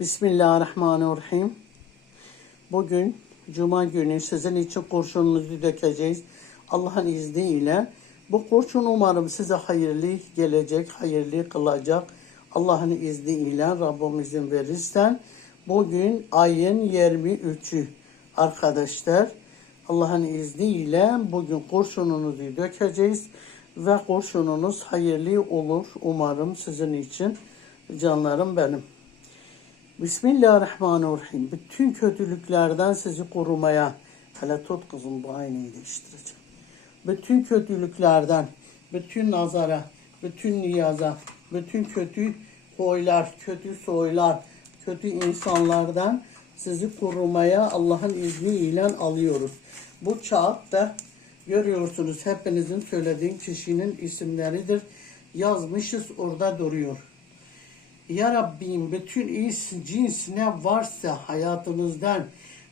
Bismillahirrahmanirrahim. Bugün Cuma günü sizin için kurşununuzu dökeceğiz. Allah'ın izniyle. Bu kurşun umarım size hayırlı gelecek, hayırlı kılacak. Allah'ın izniyle Rabbim izin verirsen. Bugün ayın 23'ü arkadaşlar. Allah'ın izniyle bugün kurşununuzu dökeceğiz. Ve kurşununuz hayırlı olur umarım sizin için. Canlarım benim. Bismillahirrahmanirrahim. Bütün kötülüklerden sizi korumaya, hele tut kızım bu aynayı değiştireceğim. Bütün kötülüklerden, bütün nazara, bütün niyaza, bütün kötü huylar, kötü soylar, kötü insanlardan sizi korumaya Allah'ın izniyle alıyoruz. Bu kağıtta görüyorsunuz hepinizin söylediğim kişinin isimleridir. Yazmışız orada duruyor. Ya Rabbim bütün ins, cins ne varsa hayatınızdan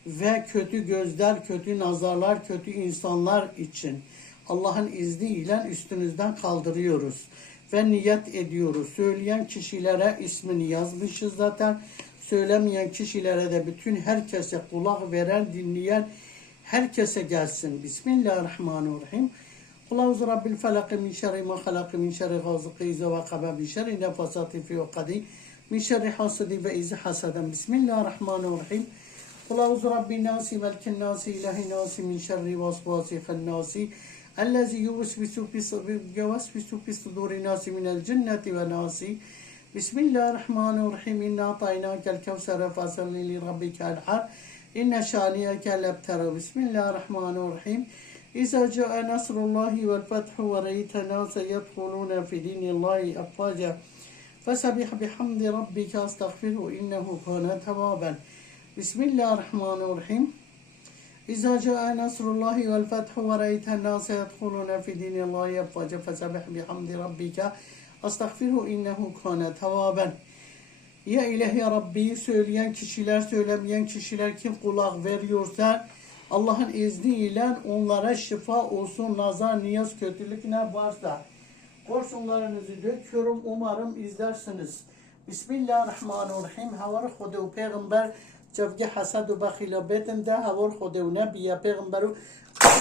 ve kötü gözler, kötü nazarlar, kötü insanlar için Allah'ın izniyle üstünüzden kaldırıyoruz ve niyet ediyoruz. Söyleyen kişilere ismini yazmışız zaten. Söylemeyen kişilere de bütün herkese kulak veren, dinleyen herkese gelsin. Bismillahirrahmanirrahim. اللهم رب الفلق من شر ما خلق من شر غازق إذا وقب من شر نفسات في وقدي من شر حاسد فإذا حسد. بسم الله الرحمن الرحيم. اللهم رب الناس ملك الناس إله الناس من شر وسواس الناس الذي يوسوس في يوسوس في صدور الناس من الجنة والناس. بسم الله الرحمن الرحيم. إنا أعطيناك الكوثر فصل لربك الحر. إن شانئك الأبتر بسم الله الرحمن الرحيم. إذا جاء نصر الله والفتح ورأيت الناس يدخلون في دين الله أفواجا فسبح بحمد ربك أستغفره إنه كان توابا بسم الله الرحمن الرحيم إذا جاء نصر الله والفتح ورأيت الناس يدخلون في دين الله أفواجا فسبح بحمد ربك أستغفره إنه كان توابا Ya ilahi ya Rabbi söyleyen kişiler, söylemeyen kişiler kim kulak veriyorsa Allah'ın izniyle onlara şifa olsun, nazar, niyaz, kötülük ne varsa. Kurşunlarınızı döküyorum, umarım izlersiniz. Bismillahirrahmanirrahim. Havar Hudu Peygamber cevge hasadu bakhila betinde havar Hudu Nebiye Peygamberu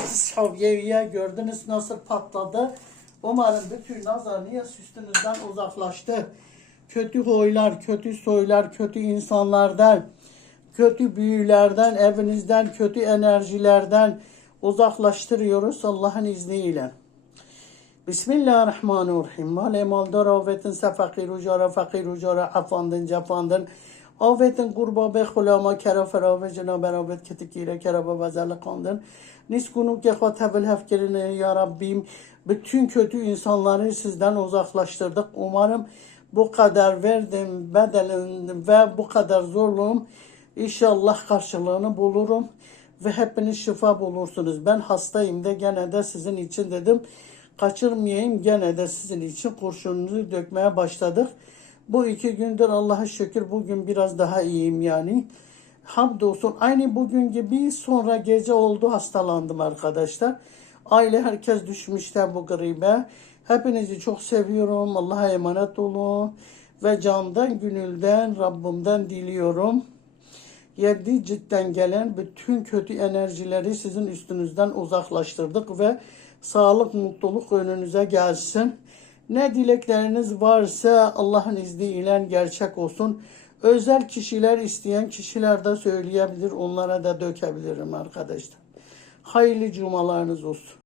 Sahabiye gördünüz nasıl patladı. Umarım bütün nazar, niyaz üstünüzden uzaklaştı kötü huylar, kötü soylar, kötü insanlardan, kötü büyülerden, evinizden, kötü enerjilerden uzaklaştırıyoruz Allah'ın izniyle. Bismillahirrahmanirrahim. Male maldar avetin se fakir ucara fakir ucara afandın cefandın. Avetin kurba be hulama kera ferave cenab-ı Rabbet ketikire kera ve zelle kandın. Niskunu ke hatebil hefkerine ya Rabbim. Bütün kötü insanları sizden uzaklaştırdık. Umarım bu kadar verdim bedelin ve bu kadar zorluğum inşallah karşılığını bulurum ve hepiniz şifa bulursunuz. Ben hastayım da gene de sizin için dedim. Kaçırmayayım gene de sizin için kurşununuzu dökmeye başladık. Bu iki gündür Allah'a şükür bugün biraz daha iyiyim yani. Hamdolsun aynı bugün gibi sonra gece oldu hastalandım arkadaşlar. Aile herkes düşmüşler bu gribe. Hepinizi çok seviyorum. Allah'a emanet olun. Ve candan gönülden Rabbimden diliyorum. Yedi cidden gelen bütün kötü enerjileri sizin üstünüzden uzaklaştırdık ve sağlık, mutluluk önünüze gelsin. Ne dilekleriniz varsa Allah'ın izniyle gerçek olsun. Özel kişiler isteyen kişiler de söyleyebilir. Onlara da dökebilirim arkadaşlar. Hayırlı cumalarınız olsun.